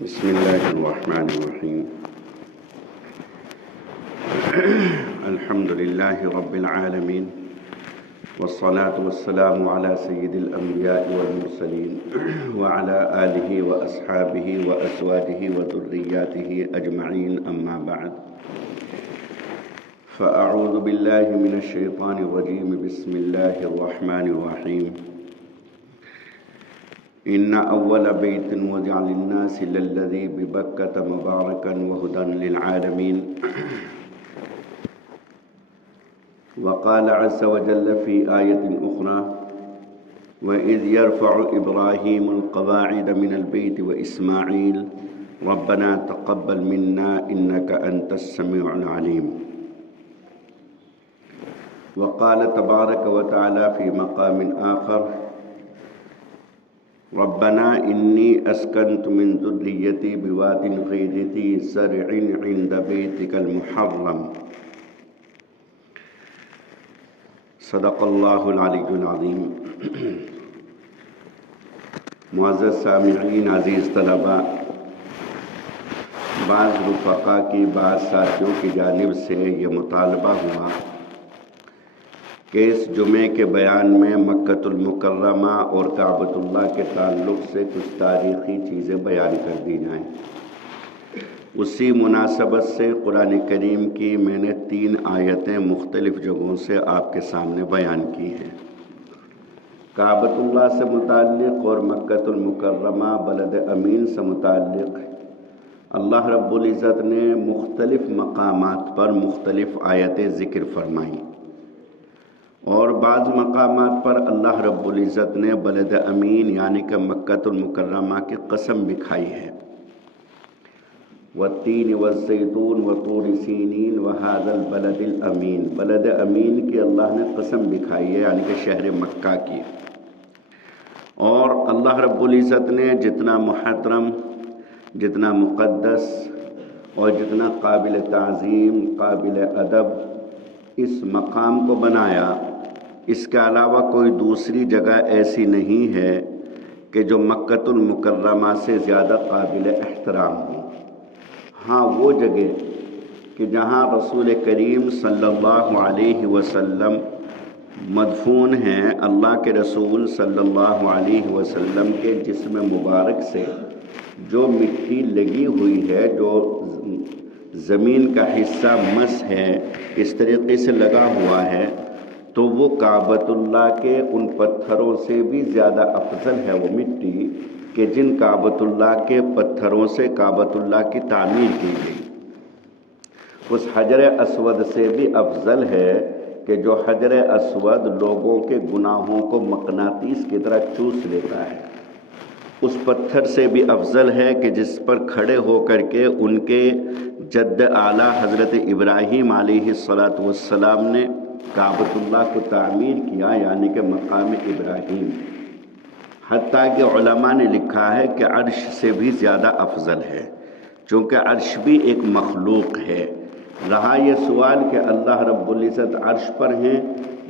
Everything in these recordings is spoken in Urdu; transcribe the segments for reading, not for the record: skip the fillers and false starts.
بسم الله الرحمن الرحيم. الحمد لله رب العالمين، والصلاة والسلام على سيد الأنبياء والمرسلين وعلى آله وأصحابه وأزواجه وذرياته أجمعين، أما بعد، فأعوذ بالله من الشيطان الرجيم. بسم الله الرحمن الرحيم. إن أول بيت وضع للناس للذي ببكة مباركا وهدى للعالمين. وقال عز وجل في آية أخرى: وإذ يرفع إبراهيم القواعد من البيت وإسماعيل ربنا تقبل منا إنك أنت السميع العليم. وقال تبارك وتعالى في مقام آخر: ربنا إني أسكنت من ذريتي بواد غير ذي زرع عند بيتك المحرم. صدق اللہ العلی العظیم. معزز سامعین، عزیز طلباء، بعض رفقا کی بعض ساتھیوں کی جانب سے یہ مطالبہ ہوا کہ اس جمعے کے بیان میں مکۃ المکرمہ اور کعبۃ اللہ کے تعلق سے کچھ تاریخی چیزیں بیان کر دی جائیں. اسی مناسبت سے قرآن کریم کی میں نے 3 آیتیں مختلف جگہوں سے آپ کے سامنے بیان کی ہیں. کعبۃ اللہ سے متعلق اور مکۃ المکرمہ بلد امین سے متعلق اللہ رب العزت نے مختلف مقامات پر مختلف آیتیں ذکر فرمائیں، اور بعض مقامات پر اللہ رب العزت نے بلد امین یعنی کہ مکۃ المکرمہ کی قسم بھی کھائی ہے. والتین والزیتون وطور سینین وہذا البلد الامین، بلد امین کی اللہ نے قسم بھی کھائی ہے یعنی کہ شہر مکہ کی. اور اللہ رب العزت نے جتنا محترم، جتنا مقدس اور جتنا قابل تعظیم، قابل ادب اس مقام کو بنایا، اس کے علاوہ کوئی دوسری جگہ ایسی نہیں ہے کہ جو مکۃ المکرمہ سے زیادہ قابل احترام ہو. ہاں، وہ جگہ کہ جہاں رسول کریم صلی اللہ علیہ وسلم مدفون ہیں، اللہ کے رسول صلی اللہ علیہ وسلم کے جسم مبارک سے جو مٹی لگی ہوئی ہے، جو زمین کا حصہ مس ہے، اس طریقے سے لگا ہوا ہے، تو وہ کعبۃ اللہ کے ان پتھروں سے بھی زیادہ افضل ہے وہ مٹی کہ جن کعبۃ اللہ کے پتھروں سے کعبۃ اللہ کی تعمیر کی گئی. اس حجر اسود سے بھی افضل ہے کہ جو حجر اسود لوگوں کے گناہوں کو مقناطیس کی طرح چوس لیتا ہے. اس پتھر سے بھی افضل ہے کہ جس پر کھڑے ہو کر کے ان کے جد اعلیٰ حضرت ابراہیم علیہ السلام نے کعبۃ اللہ کو تعمیر کیا یعنی کہ مقام ابراہیم. حتیٰ کہ علماء نے لکھا ہے کہ عرش سے بھی زیادہ افضل ہے، چونکہ عرش بھی ایک مخلوق ہے. رہا یہ سوال کہ اللہ رب العزت عرش پر ہیں،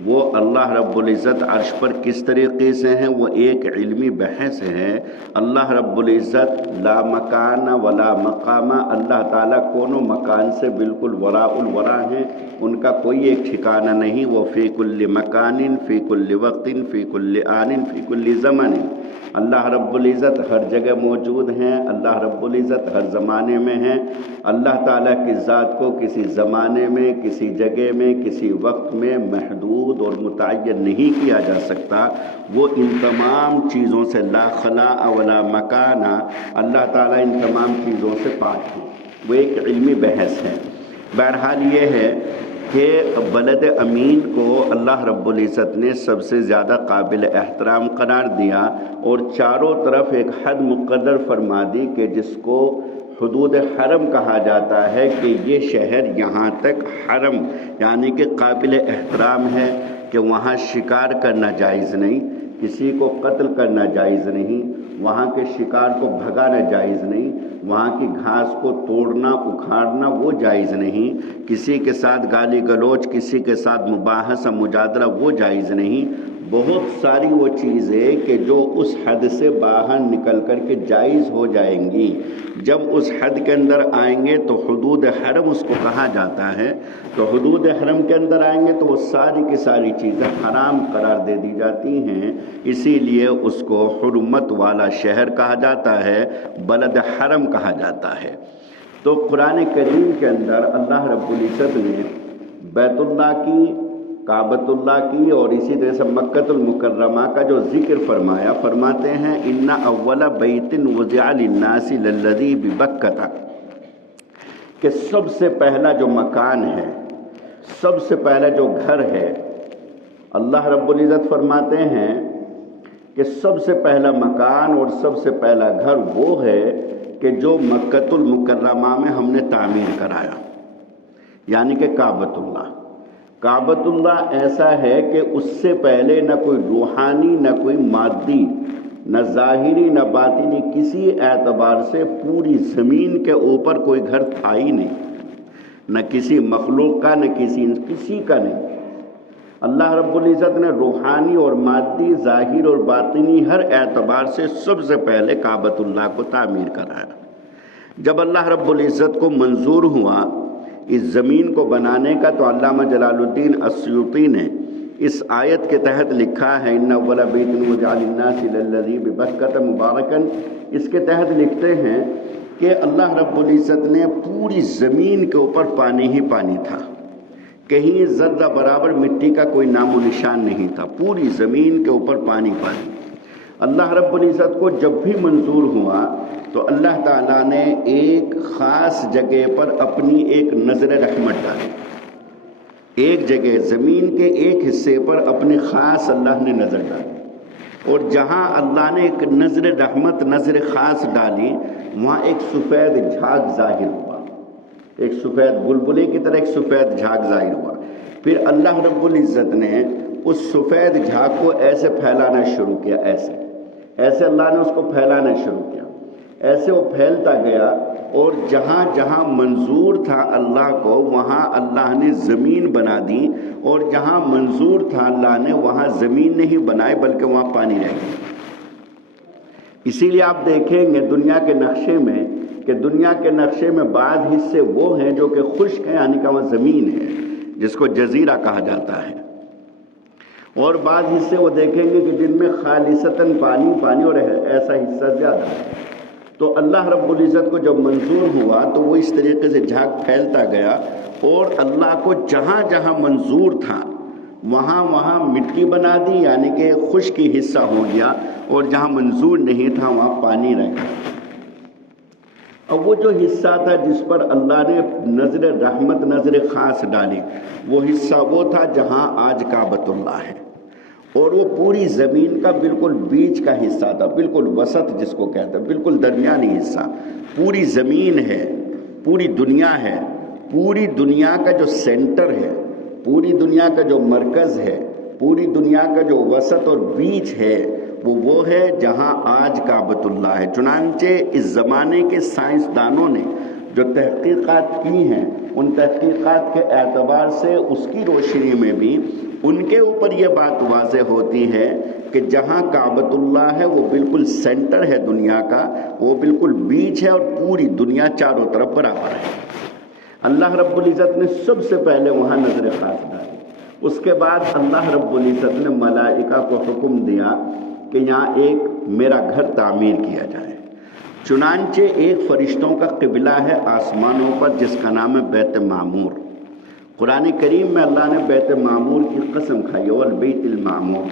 وہ اللہ رب العزت عرش پر کس طریقے سے ہیں، وہ ایک علمی بحث ہے. اللہ رب العزت لا مکان ولا مقام، اللہ تعالیٰ کونوں مکان سے بالکل وراء الورا ہیں، ان کا کوئی ایک ٹھکانہ نہیں. وہ فی کل مکان فی کل وقت فی کل آن فی کل زمن، اللہ رب العزت ہر جگہ موجود ہیں، اللہ رب العزت ہر زمانے میں ہیں. اللہ تعالیٰ کی ذات کو کسی زمانے میں، کسی جگہ میں، کسی وقت میں محدود اور متعین نہیں کیا جا سکتا. وہ ان تمام چیزوں سے لا خلا ولا مکان، اللہ تعالیٰ ان تمام چیزوں سے پاک ہے. وہ ایک علمی بحث ہے. بہرحال یہ ہے کہ بلد امین کو اللہ رب العزت نے سب سے زیادہ قابل احترام قرار دیا، اور چاروں طرف ایک حد مقرر فرما دی کہ جس کو حدود حرم کہا جاتا ہے کہ یہ شہر یہاں تک حرم یعنی کہ قابل احترام ہے کہ وہاں شکار کرنا جائز نہیں، کسی کو قتل کرنا جائز نہیں، وہاں کے شکار کو بھگانا جائز نہیں، وہاں کی گھاس کو توڑنا اکھاڑنا وہ جائز نہیں، کسی کے ساتھ گالی گلوچ، کسی کے ساتھ مباحثہ مجادلہ وہ جائز نہیں. بہت ساری وہ چیزیں کہ جو اس حد سے باہر نکل کر کے جائز ہو جائیں گی، جب اس حد کے اندر آئیں گے تو حدود حرم اس کو کہا جاتا ہے، تو حدود حرم کے اندر آئیں گے تو وہ ساری کی ساری چیزیں حرام قرار دے دی جاتی ہیں، اسی لیے اس کو حرمت والا شہر کہا جاتا ہے، بلد حرم کہا جاتا ہے۔ تو قرآن کریم کے اندر اللہ رب العزت نے بیت اللہ کی، کعبۃ اللہ کی اور اسی طرح سے مکۃ المکرمہ کا جو ذکر فرمایا، فرماتے ہیں ان اول بیت وضع للناس للذی ببکۃ، کہ سب سے پہلا جو مکان ہے، سب سے پہلا جو گھر ہے، اللہ رب العزت فرماتے ہیں کہ سب سے پہلا مکان اور سب سے پہلا گھر وہ ہے کہ جو مکۃ المکرمہ میں ہم نے تعمیر کرایا، یعنی کہ کعبۃ اللہ۔ کعبۃ اللہ ایسا ہے کہ اس سے پہلے نہ کوئی روحانی، نہ کوئی مادی، نہ ظاہری، نہ باطنی، کسی اعتبار سے پوری زمین کے اوپر کوئی گھر تھا ہی نہیں، نہ کسی مخلوق کا، نہ کسی کا نہیں۔ اللہ رب العزت نے روحانی اور مادی، ظاہر اور باطنی ہر اعتبار سے سب سے پہلے کعبۃ اللہ کو تعمیر کرایا۔ جب اللہ رب العزت کو منظور ہوا اس زمین کو بنانے کا، تو علامہ جلال الدین السیوطی نے اس آیت کے تحت لکھا ہے ان اول بیت وضع للناس للذی ببکۃ مبارکن، اس کے تحت لکھتے ہیں کہ اللہ رب العزت نے پوری زمین کے اوپر پانی ہی پانی تھا، کہیں ذرہ برابر مٹی کا کوئی نام و نشان نہیں تھا، پوری زمین کے اوپر پانی پانی۔ اللہ رب العزت کو جب بھی منظور ہوا تو اللہ تعالیٰ نے ایک خاص جگہ پر اپنی ایک نظر رحمت ڈالی، ایک جگہ زمین کے ایک حصے پر اپنے خاص اللہ نے نظر ڈالی، اور جہاں اللہ نے ایک نظر رحمت، نظر خاص ڈالی، وہاں ایک سفید جھاگ ظاہر ہوا، ایک سفید بلبلے کی طرح ایک سفید جھاگ ظاہر ہوا۔ پھر اللہ رب العزت نے اس سفید جھاگ کو ایسے پھیلانا شروع کیا، ایسے اللہ نے اس کو پھیلانا شروع کیا، ایسے وہ پھیلتا گیا، اور جہاں جہاں منظور تھا اللہ کو وہاں اللہ نے زمین بنا دی، اور جہاں منظور تھا اللہ نے وہاں زمین نہیں بنائی بلکہ وہاں پانی رہ گیا۔ اسی لیے آپ دیکھیں گے دنیا کے نقشے میں کہ دنیا کے نقشے میں بعض حصے وہ ہیں جو کہ خشک ہیں، یعنی کہ وہاں زمین ہے جس کو جزیرہ کہا جاتا ہے، اور بعض حصے وہ دیکھیں گے کہ جن میں خالصتاً پانی پانی اور ایسا حصہ زیادہ ہے۔ تو اللہ رب العزت کو جب منظور ہوا تو وہ اس طریقے سے جھاگ پھیلتا گیا، اور اللہ کو جہاں جہاں منظور تھا وہاں وہاں مٹی بنا دی، یعنی کہ خشکی حصہ ہو گیا، اور جہاں منظور نہیں تھا وہاں پانی رہ گیا۔ اب وہ جو حصہ تھا جس پر اللہ نے نظر رحمت، نظر خاص ڈالی، وہ حصہ وہ تھا جہاں آج کعبۃ اللہ ہے، اور وہ پوری زمین کا بالکل بیچ کا حصہ تھا، بالکل وسط جس کو کہتے ہیں، بالکل درمیانی حصہ۔ پوری زمین ہے، پوری دنیا ہے، پوری دنیا کا جو سینٹر ہے، پوری دنیا کا جو مرکز ہے، پوری دنیا کا جو وسط اور بیچ ہے، وہ ہے جہاں آج کعبۃ اللہ ہے۔ چنانچہ اس زمانے کے سائنسدانوں نے جو تحقیقات کی ہیں، ان تحقیقات کے اعتبار سے اس کی روشنی میں بھی ان کے اوپر یہ بات واضح ہوتی ہے کہ جہاں کعبۃ اللہ ہے وہ بالکل سینٹر ہے دنیا کا، وہ بالکل بیچ ہے، اور پوری دنیا چاروں طرف برابر ہے۔ اللہ رب العزت نے سب سے پہلے وہاں نظر خاص ڈالی، اس کے بعد اللہ رب العزت نے ملائکہ کو حکم دیا کہ یہاں ایک میرا گھر تعمیر کیا جائے۔ چنانچہ ایک فرشتوں کا قبلہ ہے آسمانوں پر جس کا نام ہے بیت معمور۔ قرآن کریم میں اللہ نے بیت معمور کی قسم کھائی، والبیت المعمور۔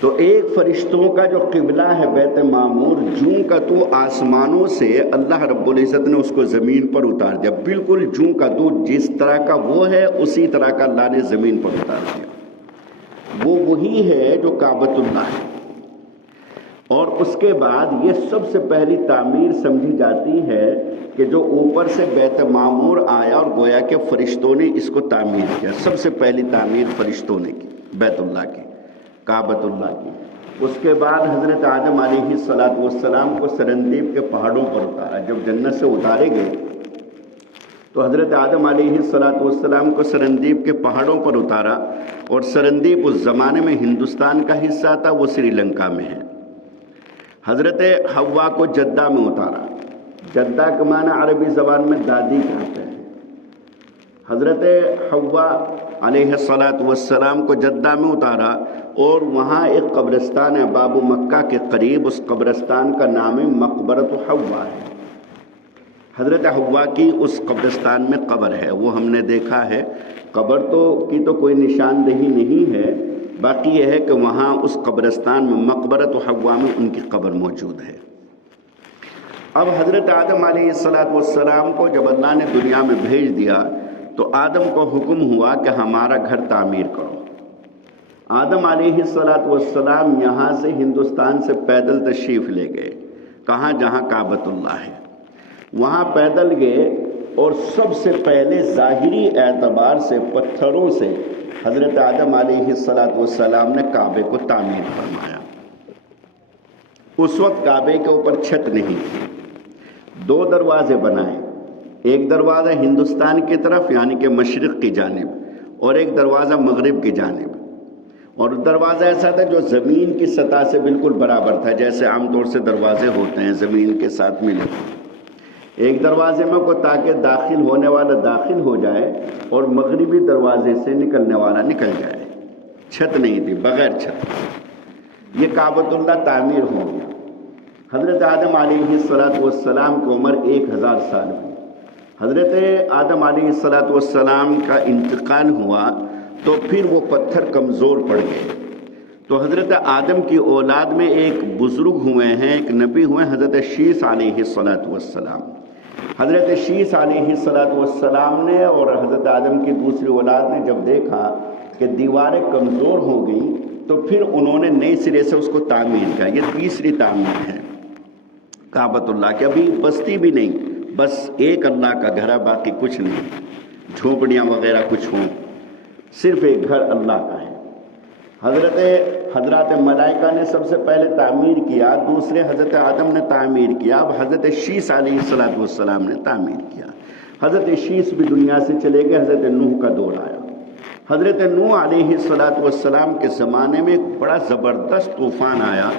تو ایک فرشتوں کا جو قبلہ ہے بیت معمور، جوں کا تو آسمانوں سے اللہ رب العزت نے اس کو زمین پر اتار دیا، بالکل جوں کا تو جس طرح کا وہ ہے اسی طرح کا اللہ نے زمین پر اتار دیا۔ وہ وہی ہے جو کعبۃ اللہ ہے، اور اس کے بعد یہ سب سے پہلی تعمیر سمجھی جاتی ہے کہ جو اوپر سے بیت معمور آیا، اور گویا کہ فرشتوں نے اس کو تعمیر کیا۔ سب سے پہلی تعمیر فرشتوں نے کی بیت اللہ کی، کعبۃ اللہ کی۔ اس کے بعد حضرت آدم علیہ السلام کو سرندیب کے پہاڑوں پر اتارا۔ جب جنت سے اتارے گئے تو حضرت آدم علیہ السلام کو سرندیب کے پہاڑوں پر اتارا، اور سرندیب اس زمانے میں ہندوستان کا حصہ تھا، وہ سری لنکا میں ہے۔ حضرت حوا کو جدہ میں اتارا۔ جدہ کا معنی عربی زبان میں دادی کہتے ہیں۔ حضرت حوا علیہ السلام کو جدہ میں اتارا اور وہاں ایک قبرستان ہے باب مکہ کے قریب، اس قبرستان کا نام مقبرۃ حوا ہے۔ حضرت حوا کی اس قبرستان میں قبر ہے، وہ ہم نے دیکھا ہے۔ قبر کی تو کوئی نشاندہی نہیں ہے، باقی یہ ہے کہ وہاں اس قبرستان میں مقبرۃ حوا میں ان کی قبر موجود ہے۔ اب حضرت آدم علیہ السلام کو جب اللہ نے دنیا میں بھیج دیا تو آدم کو حکم ہوا کہ ہمارا گھر تعمیر کرو۔ آدم علیہ السلام یہاں سے ہندوستان سے پیدل تشریف لے گئے، کہاں؟ جہاں کعبۃ اللہ ہے، وہاں پیدل گئے اور سب سے پہلے ظاہری اعتبار سے پتھروں سے حضرت آدم علیہ السلام نے کعبے کو تعمیر فرمایا۔ اس وقت کعبے کے اوپر چھت نہیں تھی، 2 دروازے بنائے، ایک دروازہ ہندوستان کی طرف یعنی کہ مشرق کی جانب اور ایک دروازہ مغرب کی جانب، اور دروازہ ایسا تھا جو زمین کی سطح سے بالکل برابر تھا، جیسے عام طور سے دروازے ہوتے ہیں زمین کے ساتھ ملے۔ ایک دروازے میں کو تاکہ داخل ہونے والا داخل ہو جائے اور مغربی دروازے سے نکلنے والا نکل جائے۔ چھت نہیں تھی، بغیر چھت۔ یہ کعبۃ اللہ تعمیر ہو گیا۔ حضرت آدم علیہ السلام کی عمر 1000 سال ہوئی۔ حضرت آدم علیہ السلام کا انتقال ہوا تو پھر وہ پتھر کمزور پڑ گئے، تو حضرت آدم کی اولاد میں ایک بزرگ ہوئے ہیں، ایک نبی ہوئے حضرت شیث علیہ السلام۔ حضرت شیث علیہ السلام نے اور حضرت آدم کی دوسری اولاد نے جب دیکھا کہ دیواریں کمزور ہو گئیں تو پھر انہوں نے نئے سرے سے اس کو تعمیر کیا۔ یہ تیسری تعمیر ہے کعبۃ اللہ کی۔ ابھی بستی بھی نہیں، بس ایک اللہ کا گھر ہے، باقی کچھ نہیں، جھونپڑیاں وغیرہ کچھ ہوں، صرف ایک گھر اللہ کا ہے۔ حضرات ملائکہ نے سب سے پہلے تعمیر کیا، دوسرے حضرت آدم نے تعمیر کیا، اب حضرت شیث علیہ السلام نے تعمیر کیا۔ حضرت شیث بھی دنیا سے چلے گئے، حضرت نوح کا دور آیا۔ حضرت نوح علیہ السلام کے زمانے میں ایک بڑا زبردست طوفان آیا،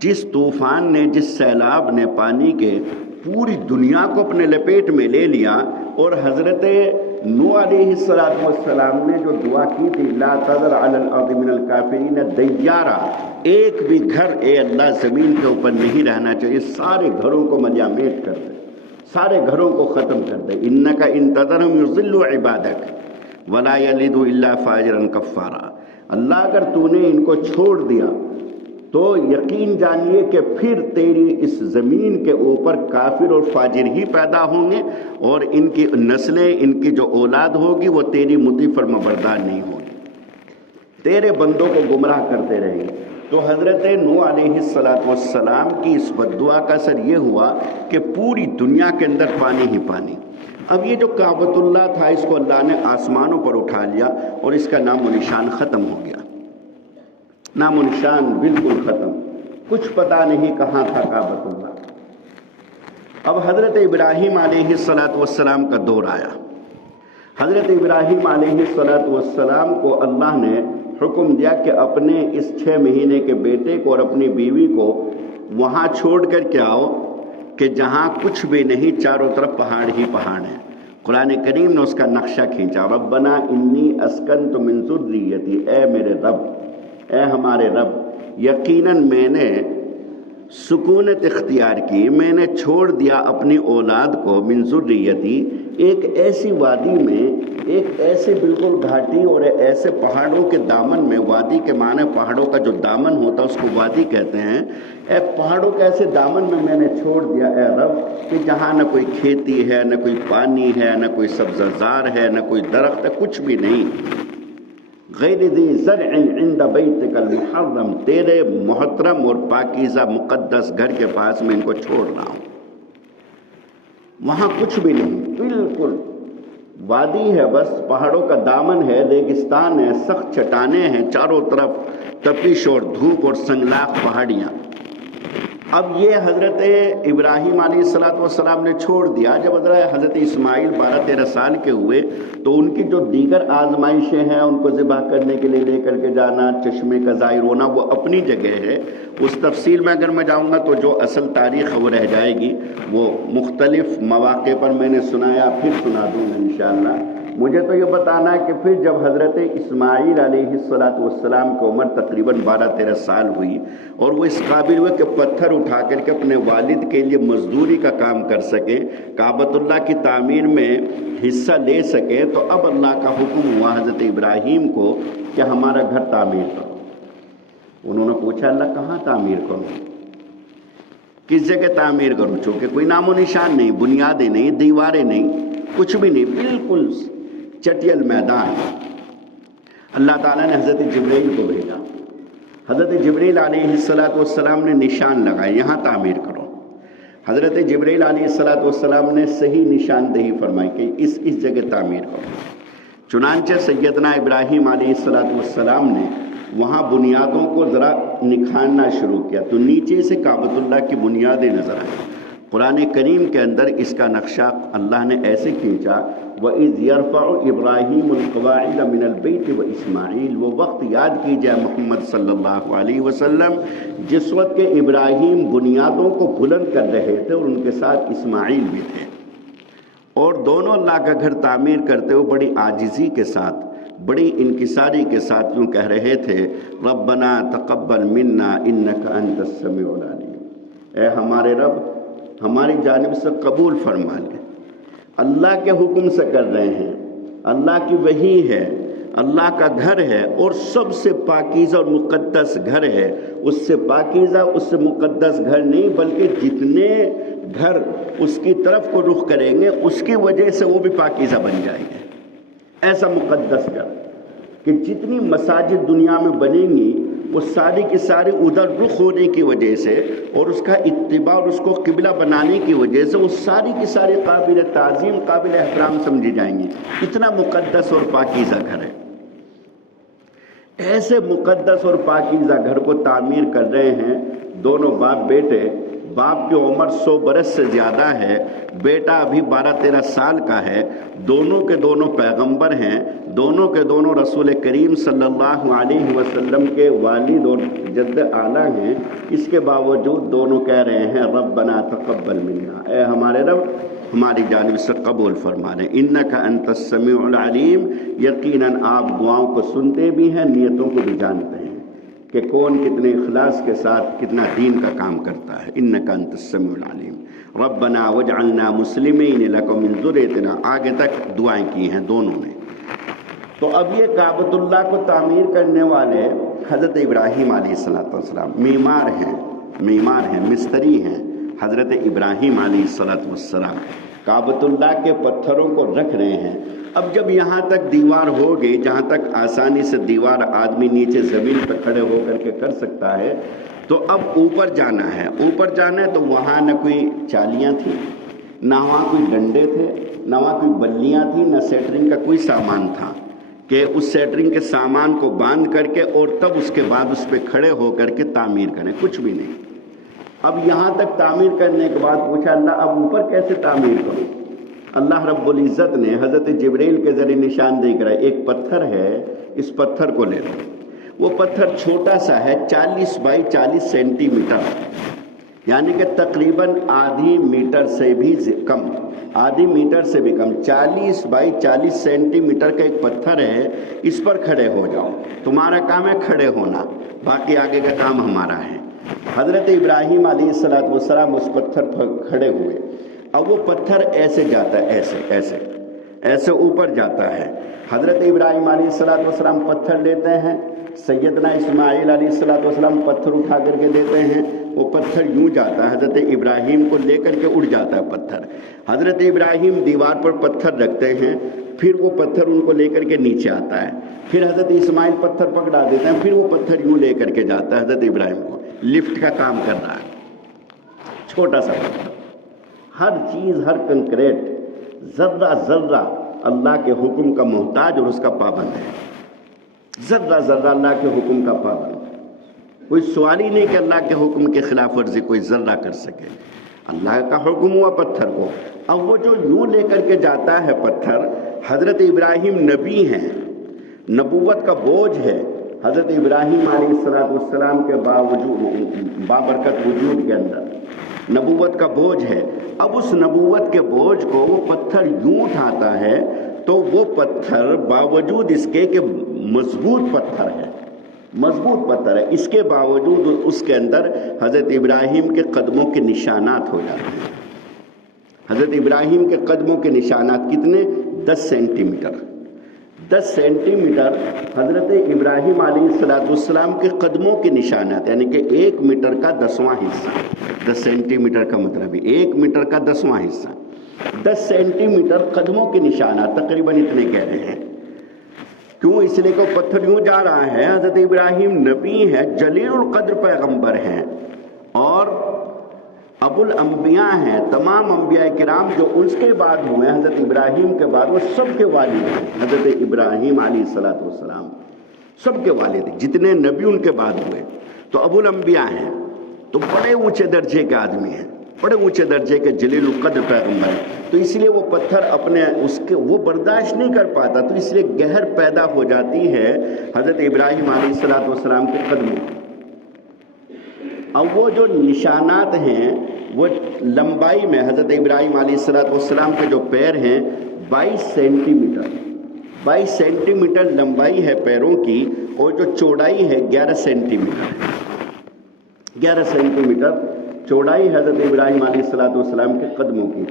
جس طوفان نے، جس سیلاب نے پانی کے پوری دنیا کو اپنے لپیٹ میں لے لیا، اور حضرت نوح علیہ السلام نے جو دعا کی تھی لا تذر علی الارض من الکافرین دیارا، ایک بھی گھر اے اللہ زمین کے اوپر نہیں رہنا چاہیے، سارے گھروں کو ملیامیٹ کر دے، سارے گھروں کو ختم کر دے۔ انک ان تذرهم یضلوا عبادک ولا یلدوا الا فاجرا کفارا، اللہ اگر تو نے ان کو چھوڑ دیا تو یقین جانیے کہ پھر تیری اس زمین کے اوپر کافر اور فاجر ہی پیدا ہوں گے، اور ان کی نسلیں، ان کی جو اولاد ہوگی وہ تیری مطیع فرما بردار نہیں ہوگی، تیرے بندوں کو گمراہ کرتے رہیں گے۔ تو حضرت نوح علیہ السلام کی اس بددعا کا اثر یہ ہوا کہ پوری دنیا کے اندر پانی ہی پانی۔ اب یہ جو کعبۃ اللہ تھا اس کو اللہ نے آسمانوں پر اٹھا لیا اور اس کا نام و نشان ختم ہو گیا، نام و نشان بالکل ختم، کچھ پتہ نہیں کہاں تھا کعبۃ اللہ۔ اب حضرت ابراہیم علیہ السلام کا دور آیا۔ حضرت ابراہیم علیہ السلام کو اللہ نے حکم دیا کہ اپنے اس 6 مہینے کے بیٹے کو اور اپنی بیوی کو وہاں چھوڑ کر کے آؤ کہ جہاں کچھ بھی نہیں، چاروں طرف پہاڑ ہی پہاڑ ہیں۔ قرآن کریم نے اس کا نقشہ کھینچا، ربنا انی اسکنت من ذریتی، اے میرے رب، اے ہمارے رب، یقیناً میں نے سکونت اختیار کی، میں نے چھوڑ دیا اپنی اولاد کو، من ذریتی، ایک ایسی وادی میں، ایک ایسے بالکل گھاٹی اور ایسے پہاڑوں کے دامن میں، وادی کے معنی پہاڑوں کا جو دامن ہوتا ہے اس کو وادی کہتے ہیں، اے پہاڑوں کے ایسے دامن میں نے چھوڑ دیا اے رب کہ جہاں نہ کوئی کھیتی ہے، نہ کوئی پانی ہے، نہ کوئی سبززار ہے، نہ کوئی درخت ہے، کچھ بھی نہیں۔ غیر ذی زرع عند بیتک المحرم، تیرے محترم اور پاکیزہ مقدس گھر کے پاس میں ان کو چھوڑ رہا ہوں، وہاں کچھ بھی نہیں، بالکل وادی ہے، بس پہاڑوں کا دامن ہے، ریگستان ہے، سخت چٹانیں ہیں، چاروں طرف تپش اور دھوپ اور سنگلاخ پہاڑیاں۔ اب یہ حضرت ابراہیم علیہ السلام نے چھوڑ دیا. جب حضرت اسماعیل 12-13 سال کے ہوئے تو ان کی جو دیگر آزمائشیں ہیں، ان کو ذبح کرنے کے لیے لے کر کے جانا، چشمے کا ظاہر ہونا، وہ اپنی جگہ ہے. اس تفصیل میں اگر میں جاؤں گا تو جو اصل تاریخ وہ رہ جائے گی. وہ مختلف مواقع پر میں نے سنایا، پھر سنا دوں گا انشاءاللہ. مجھے تو یہ بتانا ہے کہ پھر جب حضرت اسماعیل علیہ السلام کی عمر تقریباً 12-13 سال ہوئی اور وہ اس قابل ہوئے کہ پتھر اٹھا کر کے اپنے والد کے لیے مزدوری کا کام کر سکیں، کعبۃ اللہ کی تعمیر میں حصہ لے سکیں، تو اب اللہ کا حکم ہوا حضرت ابراہیم کو کہ ہمارا گھر تعمیر کرو. انہوں نے پوچھا اللہ کہاں تعمیر کروں، کس جگہ تعمیر کروں؟ چونکہ کوئی نام و نشان نہیں، بنیادیں نہیں، دیواریں نہیں، کچھ بھی نہیں، بالکل چٹیل میدان. اللہ تعالیٰ نے حضرت جبرائیل کو بھیجا. حضرت جبرائیل علیہ السلام نے نشان لگائے یہاں تعمیر کرو. حضرت جبرائیل علیہ السلام نے صحیح نشاندہی فرمائی کہ اس جگہ تعمیر کرو. چنانچہ سیدنا ابراہیم علیہ السلام نے وہاں بنیادوں کو ذرا نکھارنا شروع کیا تو نیچے سے کعبۃ اللہ کی بنیادیں نظر آئیں. قرآن کریم کے اندر اس کا نقشہ اللہ نے ایسے کھینچا وَإِذْ يَرْفَعُ إِبْرَاهِيمُ الْقَوَاعِدَ مِنَ الْبَيْتِ وَإِسْمَاعِيلُ. وہ وقت یاد کیجئے محمد صلی اللہ علیہ وسلم جس وقت کہ ابراہیم بنیادوں کو بلند کر رہے تھے اور ان کے ساتھ اسماعیل بھی تھے، اور دونوں اللہ کا گھر تعمیر کرتے ہوئے بڑی عاجزی کے ساتھ، بڑی انکساری کے ساتھ یوں کہہ رہے تھے ربنا تقبل منا انک انت السمیع العلیم. اے ہمارے رب ہماری جانب سے قبول فرما لے. اللہ کے حکم سے کر رہے ہیں، اللہ کی وحی ہے، اللہ کا گھر ہے اور سب سے پاکیزہ اور مقدس گھر ہے. اس سے پاکیزہ، اس سے مقدس گھر نہیں، بلکہ جتنے گھر اس کی طرف کو رخ کریں گے اس کی وجہ سے وہ بھی پاکیزہ بن جائیں گے. ایسا مقدس گھر کہ جتنی مساجد دنیا میں بنیں گی وہ ساری کی ساری ادھر رخ ہونے کی وجہ سے اور اس کا اتباع اور اس کو قبلہ بنانے کی وجہ سے وہ ساری کی ساری قابل تعظیم، قابل احترام سمجھی جائیں گی. اتنا مقدس اور پاکیزہ گھر ہے. ایسے مقدس اور پاکیزہ گھر کو تعمیر کر رہے ہیں دونوں باپ بیٹے. باپ کی عمر 100 برس سے زیادہ ہے، بیٹا ابھی 12-13 سال کا ہے. دونوں کے دونوں پیغمبر ہیں، دونوں کے دونوں رسول کریم صلی اللہ علیہ وسلم کے والد اور جد اعلیٰ ہیں. اس کے باوجود دونوں کہہ رہے ہیں ربنا تقبل منا، اے ہمارے رب ہماری جانب سے قبول فرما لیں. انک انت السمیع العلیم، یقیناً آپ دعاؤں کو سنتے بھی ہیں، نیتوں کو بھی جانتے ہیں کہ کون کتنے اخلاص کے ساتھ کتنا دین کا کام کرتا ہے. انک انت السمیع العلیم ربنا واجعلنا مسلمین لک من ذریتنا. آگے تک دعائیں کی ہیں دونوں نے. تو اب یہ کعبۃ اللہ کو تعمیر کرنے والے حضرت ابراہیم علیہ السلام معمار ہیں، مستری ہیں. حضرت ابراہیم علیہ السلام کعبۃ اللہ کے پتھروں کو رکھ رہے ہیں. اب جب یہاں تک دیوار ہو گئی جہاں تک آسانی سے دیوار آدمی نیچے زمین پر کھڑے ہو کر کے کر سکتا ہے، تو اب اوپر جانا ہے. تو وہاں نہ کوئی چالیاں تھیں، نہ وہاں کوئی ڈنڈے تھے، نہ وہاں کوئی بلیاں تھیں، نہ سیٹرنگ کا کوئی سامان تھا کہ اس سیٹرنگ کے سامان کو باندھ کر کے اور تب اس کے بعد اس پہ کھڑے ہو کر کے تعمیر کریں. کچھ بھی نہیں. اب یہاں تک تعمیر کرنے کے بعد پوچھا اللہ اب اوپر کیسے تعمیر کروں؟ اللہ رب العزت نے حضرت جبرائیل کے ذریعے نشاندہی کرائی. ایک پتھر ہے، اس پتھر کو لے لو. وہ پتھر چھوٹا سا ہے، 40 بائی 40 سینٹی میٹر، یعنی کہ تقریباً آدھی میٹر سے بھی کم، 40 بائی 40 سینٹی میٹر کا ایک پتھر ہے. اس پر کھڑے ہو جاؤ. تمہارا کام ہے کھڑے ہونا، باقی آگے کا کام ہمارا ہے. حضرت ابراہیم علیہ السلام اس پتھر پر کھڑے ہوئے. اب وہ پتھر ایسے جاتا ہے، ایسے اوپر جاتا ہے. حضرت ابراہیم علیہ السلام پتھر لیتے ہیں، سیدنا اسماعیل علیہ السلام پتھر اٹھا کر کے دیتے ہیں. وہ پتھر یوں جاتا ہے، حضرت ابراہیم کو لے کر کے اڑ جاتا ہے پتھر. حضرت ابراہیم دیوار پر پتھر رکھتے ہیں، پھر وہ پتھر ان کو لے کر کے نیچے آتا ہے. پھر حضرت اسماعیل پتھر پکڑا دیتے ہیں، پھر وہ پتھر یوں لے کر کے جاتا ہے حضرت ابراہیم کو. لفٹ کا کام کر رہا ہے. چھوٹا سا پتھر، ہر چیز، ہر کنکریٹ، ذرہ ذرہ اللہ کے حکم کا محتاج اور اس کا پابند ہے. ذرہ ذرہ اللہ کے حکم کا پابند. کوئی سوال ہی نہیں کہ اللہ کے حکم کے خلاف ورزی کوئی ذرہ کر سکے. اللہ کا حکم ہوا پتھر کو. اب وہ جو یوں لے کر کے جاتا ہے پتھر، حضرت ابراہیم نبی ہیں، نبوت کا بوجھ ہے حضرت ابراہیم علیہ السلام کے بابرکت وجود کے اندر نبوت کا بوجھ ہے. اب اس نبوت کے بوجھ کو وہ پتھر یوں اٹھاتا ہے تو وہ پتھر باوجود اس کے کہ مضبوط پتھر ہے، مضبوط پتھر ہے، اس کے باوجود اس کے اندر حضرت ابراہیم کے قدموں کے نشانات ہو جاتے ہیں. حضرت ابراہیم کے قدموں کے نشانات کتنے؟ 10 سینٹی میٹر. 10 سینٹی میٹر حضرت ابراہیم علیہ السلام کے قدموں کے نشانات، یعنی کہ 1 میٹر کا 10واں حصہ. 10 سینٹی میٹر کا مطلب 1 میٹر کا 10واں حصہ. 10 سینٹی میٹر قدموں کے نشانات تقریباً اتنے کہہ رہے ہیں. کیوں؟ اس لیے کہ پتھر یوں جا رہا ہے. حضرت ابراہیم نبی ہے، جلیل القدر پیغمبر ہیں اور ابو الانبیاء ہیں. تمام انبیاء کرام جو اس کے بعد ہوئے، حضرت ابراہیم کے بعد، وہ سب کے والد ہیں. حضرت ابراہیم علیہ السلام سب کے والد ہیں، جتنے نبی ان کے بعد ہوئے تو ابو الانبیاء ہیں. تو بڑے اونچے درجے کے آدمی ہیں، بڑے اونچے درجے کے جلیل القدر پیغمبر ہیں. تو اس لیے وہ پتھر اپنے وہ برداشت نہیں کر پاتا، تو اس لیے گہر پیدا ہو جاتی ہے حضرت ابراہیم علیہ السلام کے قدموں. اب وہ جو نشانات ہیں وہ لمبائی میں حضرت ابراہیم علیہ السلام کے جو پیر ہیں 22 سینٹی میٹر، 22 سینٹی میٹر لمبائی ہے پیروں کی، اور جو چوڑائی ہے 11 سینٹی میٹر. 11 سینٹی میٹر چوڑائی حضرت ابراہیم علیہ السلام کے قدموں کی.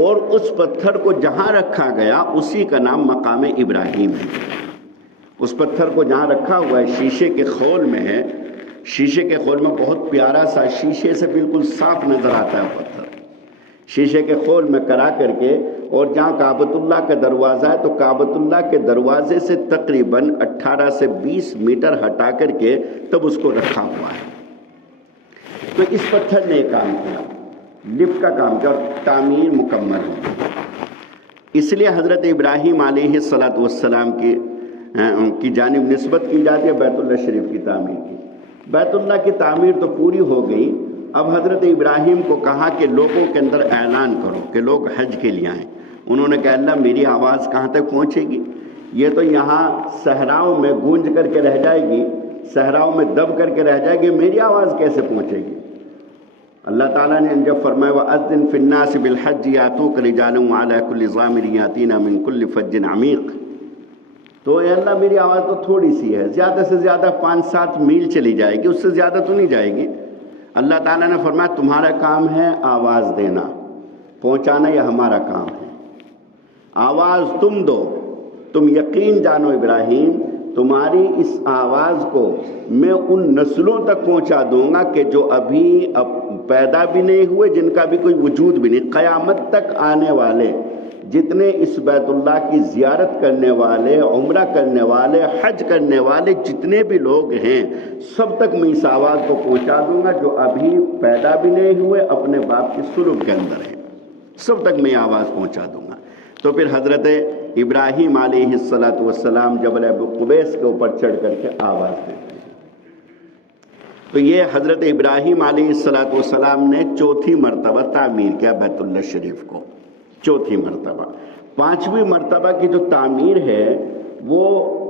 اور اس پتھر کو جہاں رکھا گیا اسی کا نام مقام ابراہیم ہے. اس پتھر کو جہاں رکھا ہوا ہے شیشے کے خول میں ہے. شیشے کے خول میں بہت پیارا سا، شیشے سے بالکل صاف نظر آتا ہے پتھر. شیشے کے خول میں کرا کر کے، اور جہاں کعبۃ اللہ کا دروازہ ہے تو کعبۃ اللہ کے دروازے سے تقریباً 18 سے 20 میٹر ہٹا کر کے تب اس کو رکھا ہوا ہے. تو اس پتھر نے کام کیا، لفٹ کا کام کیا، اور تعمیر مکمل ہو. اس لیے حضرت ابراہیم علیہ السلام کی جانب نسبت کی جاتی ہے بیت اللہ شریف کی تعمیر کی. بیت اللہ کی تعمیر تو پوری ہو گئی. اب حضرت ابراہیم کو کہا کہ لوگوں کے اندر اعلان کرو کہ لوگ حج کے لیے آئیں. انہوں نے کہا اللہ میری آواز کہاں تک پہنچے گی؟ یہ تو یہاں صحراؤں میں گونج کر کے رہ جائے گی، صحراؤں میں دب کر کے رہ جائے گی، میری آواز کیسے پہنچے گی؟ اللہ تعالیٰ نے جب فرمایا وَأَذِّن فِي النَّاسِ بِالْحَجِّ يَأْتُوكَ رِجَالًا وَعَلَىٰ كُلِّ ضَامِرٍ يَأْتِينَ مِن كُلِّ فَجٍّ عَمِيقٍ، تو اے اللہ میری آواز تو تھوڑی سی ہے، زیادہ سے زیادہ 5-7 میل چلی جائے گی، اس سے زیادہ تو نہیں جائے گی. اللہ تعالیٰ نے فرمایا تمہارا کام ہے آواز دینا، پہنچانا یہ ہمارا کام ہے. آواز تم دو، تم یقین جانو ابراہیم تمہاری اس آواز کو میں ان نسلوں تک پہنچا دوں گا کہ جو ابھی پیدا بھی نہیں ہوئے، جن کا بھی کوئی وجود بھی نہیں. قیامت تک آنے والے جتنے اس بیت اللہ کی زیارت کرنے والے، عمرہ کرنے والے، حج کرنے والے جتنے بھی لوگ ہیں، سب تک میں اس آواز کو پہنچا دوں گا جو ابھی پیدا بھی نہیں ہوئے، اپنے باپ کی سلب کے اندر ہیں، سب تک میں آواز پہنچا دوں گا. تو پھر حضرت ابراہیم علیہ السلام جبل ابو قبیس کے اوپر چڑھ کر کے آواز دیتے ہیں. تو یہ حضرت ابراہیم علیہ السلام نے چوتھی مرتبہ تعمیر کیا بیت اللہ شریف کو، چوتھی مرتبہ. 5ویں مرتبہ کی جو تعمیر ہے وہ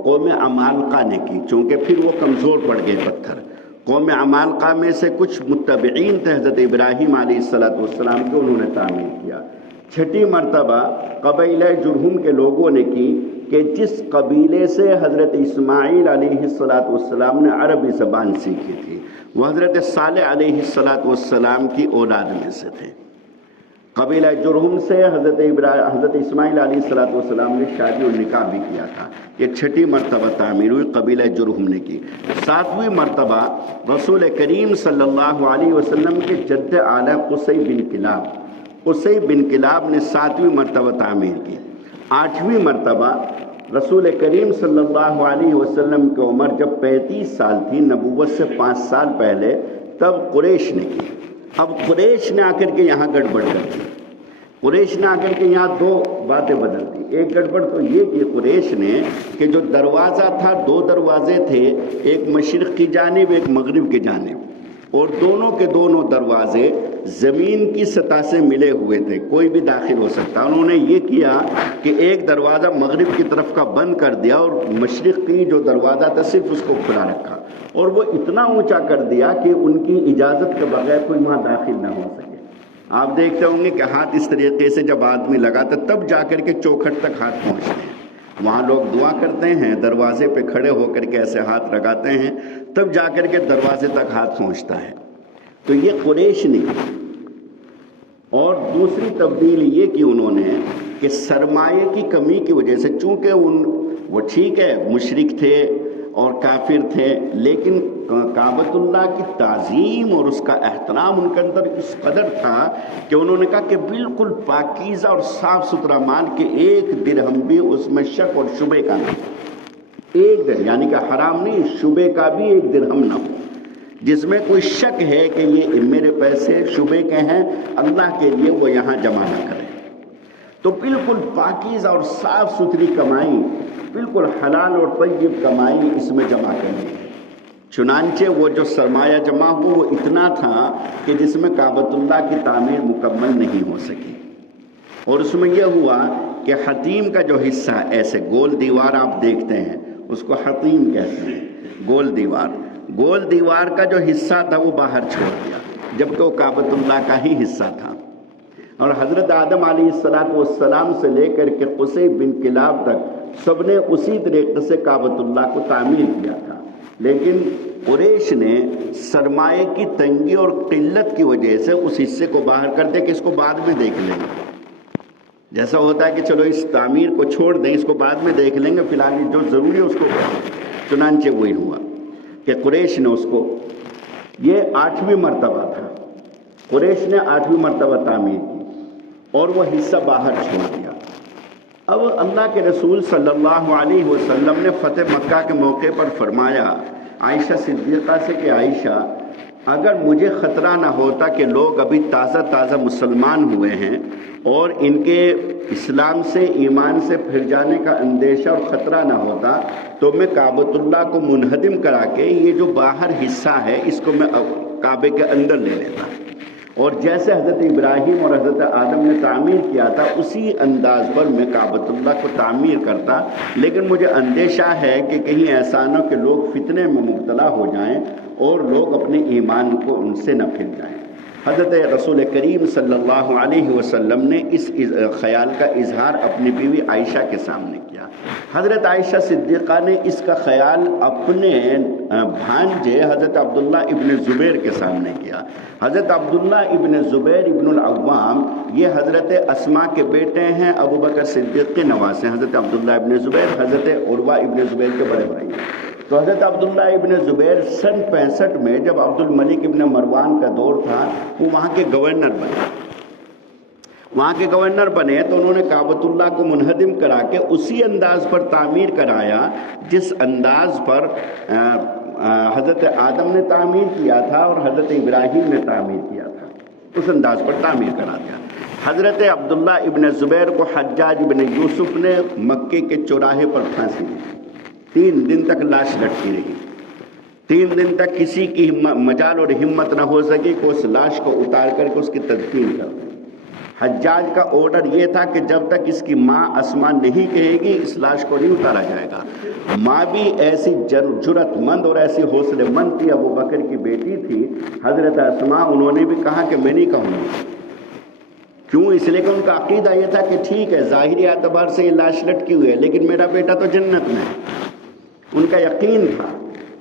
قوم عمالقہ نے کی، چونکہ پھر وہ کمزور پڑ گئے پتھر. قوم عمالقہ میں سے کچھ متبعین تھے حضرت ابراہیم علیہ السلام کے، انہوں نے تعمیر کیا. 6ٹھی مرتبہ قبیلہ جرہم کے لوگوں نے کی کہ جس قبیلے سے حضرت اسماعیل علیہ السلام نے عربی زبان سیکھی تھی، وہ حضرت صالح علیہ السلام کی اولاد میں سے تھے. قبیلہ جرہم سے حضرت اسماعیل علیہ السلام نے شادی و نکاح بھی کیا تھا. یہ 6ٹھی مرتبہ تعمیر ہوئی، قبیلہ جرہم نے کی. 7ویں مرتبہ رسول کریم صلی اللہ علیہ وسلم کے جد اعلیٰ قصی بن کلاب نے 7ویں مرتبہ تعمیر کی. 8ویں مرتبہ رسول کریم صلی اللہ علیہ وسلم کی عمر جب 35 سال تھی، نبوت سے 5 سال پہلے، تب قریش نے کی. اب قریش نے آ کر کے یہاں گڑبڑ کر دی. قریش نے آ کر کے یہاں دو باتیں بدل دی. ایک گڑبڑ تو یہ کہ قریش نے کہ جو دروازہ تھا، دو دروازے تھے، ایک مشرق کی جانب ایک مغرب کی جانب، اور دونوں کے دونوں دروازے زمین کی سطح سے ملے ہوئے تھے، کوئی بھی داخل ہو سکتا. انہوں نے یہ کیا کہ ایک دروازہ مغرب کی طرف کا بند کر دیا اور مشرق کی جو دروازہ تھا صرف اس کو کھلا رکھا، اور وہ اتنا اونچا کر دیا کہ ان کی اجازت کے بغیر کوئی وہاں داخل نہ ہو سکے. آپ دیکھتے ہوں گے کہ ہاتھ اس طریقے سے جب آدمی لگاتا تب جا کر کے چوکھٹ تک ہاتھ پہنچتے ہیں. وہاں لوگ دعا کرتے ہیں، دروازے پہ کھڑے ہو کر کے ایسے ہاتھ لگاتے ہیں، تب جا کر کے دروازے تک ہاتھ پہنچتا ہے. تو یہ قریش نے. اور دوسری تبدیل یہ کی انہوں نے کہ سرمایے کی کمی کی وجہ سے، چونکہ وہ ٹھیک ہے مشرک تھے اور کافر تھے، لیکن کعبۃ اللہ کی تعظیم اور اس کا احترام ان کے اندر اس قدر تھا کہ انہوں نے کہا کہ بالکل پاکیزہ اور صاف ستھرا مال کے ایک درہم بھی اس میں شک اور شبے کا نہ ہو. ایک درہم یعنی کہ حرام نہیں، شبے کا بھی ایک درہم نہ ہو جس میں کوئی شک ہے کہ یہ میرے پیسے شبے کے ہیں، اللہ کے لیے وہ یہاں جمع نہ کریں. تو بالکل پاکیزہ اور صاف ستھری کمائی، بالکل حلال اور طیب کمائی اس میں جمع کرنی ہے. چنانچہ وہ جو سرمایہ جمع ہو وہ اتنا تھا کہ جس میں کعبۃ اللہ کی تعمیر مکمل نہیں ہو سکی. اور اس میں یہ ہوا کہ حتیم کا جو حصہ، ایسے گول دیوار آپ دیکھتے ہیں اس کو حتیم کہتے ہیں، گول دیوار. گول دیوار کا جو حصہ تھا وہ باہر چھوڑ دیا، جبکہ وہ کعبۃ اللہ کا ہی حصہ تھا. اور حضرت آدم علیہ السلام سے لے کر کے قصی بن کلاب تک سب نے اسی طریقے سے کعبۃ اللہ کو تعمیر کیا تھا. لیکن قریش نے سرمایے کی تنگی اور قلت کی وجہ سے اس حصے کو باہر کر دیا کہ اس کو بعد میں دیکھ لیں گے. جیسا ہوتا ہے کہ چلو اس تعمیر کو چھوڑ دیں، اس کو بعد میں دیکھ لیں گے، فی الحال جو ضروری ہے اس کو کریں. چنانچہ وہی ہوا کہ قریش نے اس کو، یہ 8ویں مرتبہ تھا، قریش نے 8ویں مرتبہ تعمیر کی اور وہ حصہ باہر چھوڑ دیا. اب اللہ کے رسول صلی اللہ علیہ وسلم نے فتح مکہ کے موقع پر فرمایا عائشہ صدیقہ سے کہ عائشہ، اگر مجھے خطرہ نہ ہوتا کہ لوگ ابھی تازہ مسلمان ہوئے ہیں اور ان کے اسلام سے ایمان سے پھر جانے کا اندیشہ اور خطرہ نہ ہوتا تو میں کعبۃ اللہ کو منہدم کرا کے یہ جو باہر حصہ ہے اس کو میں کعبے کے اندر لے لیتا. اور جیسے حضرت ابراہیم اور حضرت آدم نے تعمیر کیا تھا اسی انداز پر میں کعبۃ اللہ کو تعمیر کرتا. لیکن مجھے اندیشہ ہے کہ کہیں ایسا نہ کہ لوگ فتنے میں مبتلا ہو جائیں اور لوگ اپنے ایمان کو ان سے نہ پھر جائیں. حضرت رسول کریم صلی اللہ علیہ وسلم نے اس خیال کا اظہار اپنی بیوی عائشہ کے سامنے کیا. حضرت عائشہ صدیقہ نے اس کا خیال اپنے بھانجے حضرت عبداللہ ابن زبیر کے سامنے کیا. حضرت عبداللہ ابن زبیر ابن العوام یہ حضرت اسماء کے بیٹے ہیں، ابو بکر صدیق کے نواسے. حضرت عبداللہ ابن زبیر حضرت عروہ ابن زبیر کے بڑے بھائی. تو حضرت عبداللہ ابن زبیر سن 65 میں جب عبد الملک ابن مروان کا دور تھا وہ وہاں کے گورنر بنے. تو انہوں نے کعبۃ اللہ کو منہدم کرا کے اسی انداز پر تعمیر کرایا جس انداز پر حضرت آدم نے تعمیر کیا تھا اور حضرت ابراہیم نے تعمیر کیا تھا، اس انداز پر تعمیر کرا دیا. حضرت عبداللہ ابن زبیر کو حجاج ابن یوسف نے مکے کے چوراہے پر پھانسی دی. 3 دن تک لاش لٹکی رہی. 3 دن تک کسی کی مجال اور ہمت نہ ہو سکی کہ اس لاش کو اتار کر کے اس کی تدفین کر دے. حجاج کا آرڈر یہ تھا کہ جب تک اس کی ماں اسماء نہیں کہے گی اس لاش کو نہیں اتارا جائے گا. ماں بھی ایسی جرأت مند اور ایسی حوصلے مند تھی، ابو بکر کی بیٹی تھی حضرت اسماء، انہوں نے بھی کہا کہ میں نہیں کہوں گا. کیوں؟ اس لیے کہ ان کا عقیدہ یہ تھا کہ ٹھیک ہے ظاہری اعتبار سے یہ لاش لٹکی ہوئی ہے لیکن میرا بیٹا تو جنت میں ہے. ان کا یقین تھا.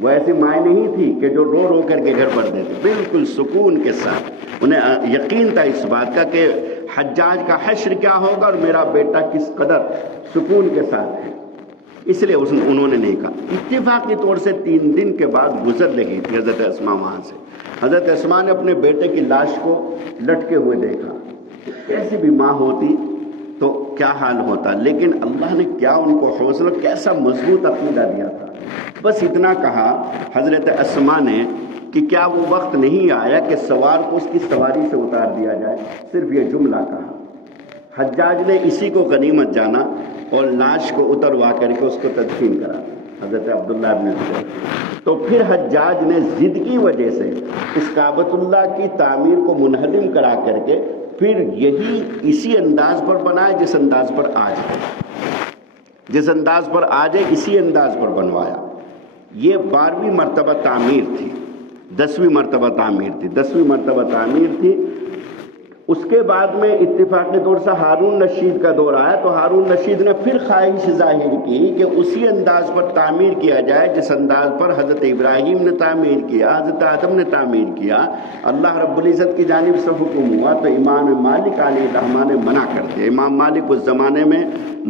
وہ ایسی مائیں نہیں تھی کہ جو رو رو کر کے گھر بھر دیتے، بالکل سکون کے ساتھ انہیں یقین تھا اس بات کا کہ حجاج کا حشر کیا ہوگا اور میرا بیٹا کس قدر سکون کے ساتھ ہے. اس لیے انہوں نے نہیں کہا. اتفاقی طور سے 3 دن کے بعد گزر رہی تھی حضرت اسماء وہاں سے. حضرت اسماء نے اپنے بیٹے کی لاش کو لٹکے ہوئے دیکھا. کیسی بھی ماں ہوتی تو کیا حال ہوتا، لیکن اللہ نے کیا ان کو حوصلہ، کیسا مضبوط عقیدہ دیا تھا. بس اتنا کہا حضرت اسماء نے کہ کیا وہ وقت نہیں آیا کہ سوار کو اس کی سواری سے اتار دیا جائے. صرف یہ جملہ کہا. حجاج نے اسی کو غنیمت جانا اور لاش کو اتروا کر کے اس کو تدفین کرا حضرت عبداللہ ابن زبیر۔ تو پھر حجاج نے ضد کی وجہ سے اس کعبۃ اللہ کی تعمیر کو منہدم کرا کر کے پھر یہی اسی انداز پر بنایا جس انداز پر آج ہے، جس انداز پر آج ہے اسی انداز پر بنوایا۔ یہ 12ویں مرتبہ تعمیر تھی، 10ویں مرتبہ تعمیر تھی، 10ویں مرتبہ تعمیر تھی۔ اس کے بعد میں اتفاقی طور سے ہارون رشید کا دور آیا تو ہارون رشید نے پھر خواہش ظاہر کی کہ اسی انداز پر تعمیر کیا جائے جس انداز پر حضرت ابراہیم نے تعمیر کیا، حضرت آدم نے تعمیر کیا۔ اللہ رب العزت کی جانب سے حکم ہوا تو امام مالک علیہ الرحمہ نے منع کر دیا۔ امام مالک اس زمانے میں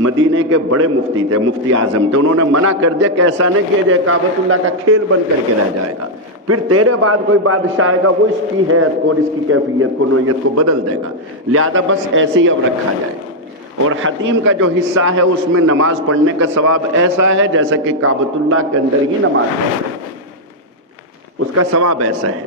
مدینے کے بڑے مفتی تھے، مفتی اعظم تھے، انہوں نے منع کر دیا کہ ایسا نہیں کیا جائے، کعبۃ اللہ کا کھیل بن کر کے رہ جائے گا، پھر تیرے بعد کوئی بادشاہ آئے گا وہ اس کی حیت کو اور اس کی کیفیت کو نوعیت کو بدل دے گا، لہذا بس ایسے ہی اب رکھا جائے۔ اور حتیم کا جو حصہ ہے اس میں نماز پڑھنے کا ثواب ایسا ہے جیسا کہ کعبۃ اللہ کے اندر ہی نماز پڑھنا، اس کا ثواب ایسا ہے۔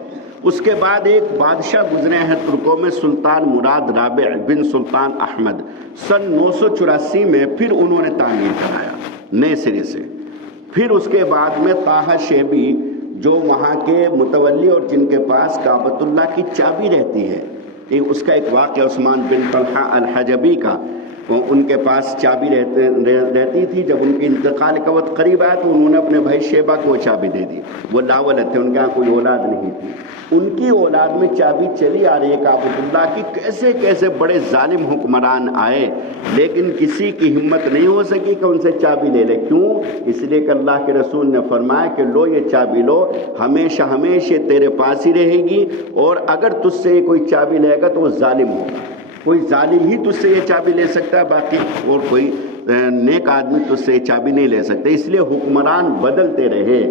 اس کے بعد ایک بادشاہ گزرے ہیں ترکوں میں، سلطان مراد رابع بن سلطان احمد، سن 984 میں پھر انہوں نے تعمیر کرایا نئے سرے سے۔ پھر اس کے بعد میں طٰہٰ شیبی جو وہاں کے متولی اور جن کے پاس کعبۃ اللہ کی چابی رہتی ہے، اس کا ایک واقعہ عثمان بن طلحہ الحجبی کا، ان کے پاس چابی رہتی تھی، جب ان کے انتقال کا وقت قریب آیا تو انہوں نے اپنے بھائی شیبہ کو وہ چابی دے دی، وہ لاولد تھے، ان کے یہاں کوئی اولاد نہیں تھی، ان کی اولاد میں چابی چلی آ رہی ہے کعبۃ اللہ کی۔ کیسے کیسے بڑے ظالم حکمران آئے لیکن کسی کی ہمت نہیں ہو سکی کہ ان سے چابی لے لے۔ کیوں؟ اس لیے کہ اللہ کے رسول نے فرمایا کہ لو یہ چابی لو، ہمیشہ ہمیشہ تیرے پاس ہی رہے گی، اور اگر تجھ سے کوئی چابی لے گا تو وہ ظالم ہوگا، کوئی ظالم ہی تجھ سے یہ چابی لے سکتا ہے، باقی اور کوئی نیک آدمی تجھ سے یہ چابی نہیں لے سکتے۔ اس لیے حکمران بدلتے رہے،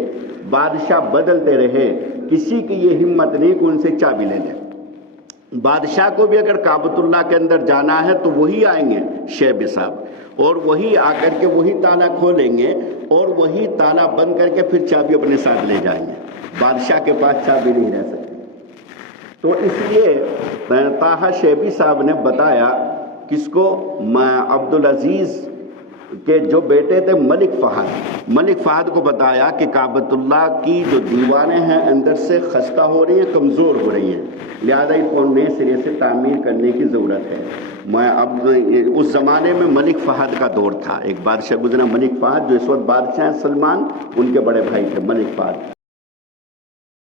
بادشاہ بدلتے رہے، کسی کی یہ ہمت نہیں کہ ان سے چابی لے لے۔ بادشاہ کو بھی اگر کعبۃ اللہ کے اندر جانا ہے تو وہی آئیں گے شیب صاحب، اور وہی آ کر کے وہی تالا کھولیں گے اور وہی تالا بند کر کے پھر چابی اپنے ساتھ لے جائیں گے، بادشاہ کے پاس چابی نہیں رہ سکتی۔ تو اس لیے طٰہٰ شیبی صاحب نے بتایا کس کو، عبدالعزیز کے جو بیٹے تھے ملک فہد کو بتایا کہ کعبۃ اللہ کی جو دیواریں ہیں اندر سے خستہ ہو رہی ہیں، کمزور ہو رہی ہیں، لہذا اس کو نئے سرے سے تعمیر کرنے کی ضرورت ہے۔ اب اس زمانے میں ملک فہد کا دور تھا، ایک بادشاہ گزرا ملک فہد جو اس وقت بادشاہ ہیں سلمان، ان کے بڑے بھائی تھے ملک فہد۔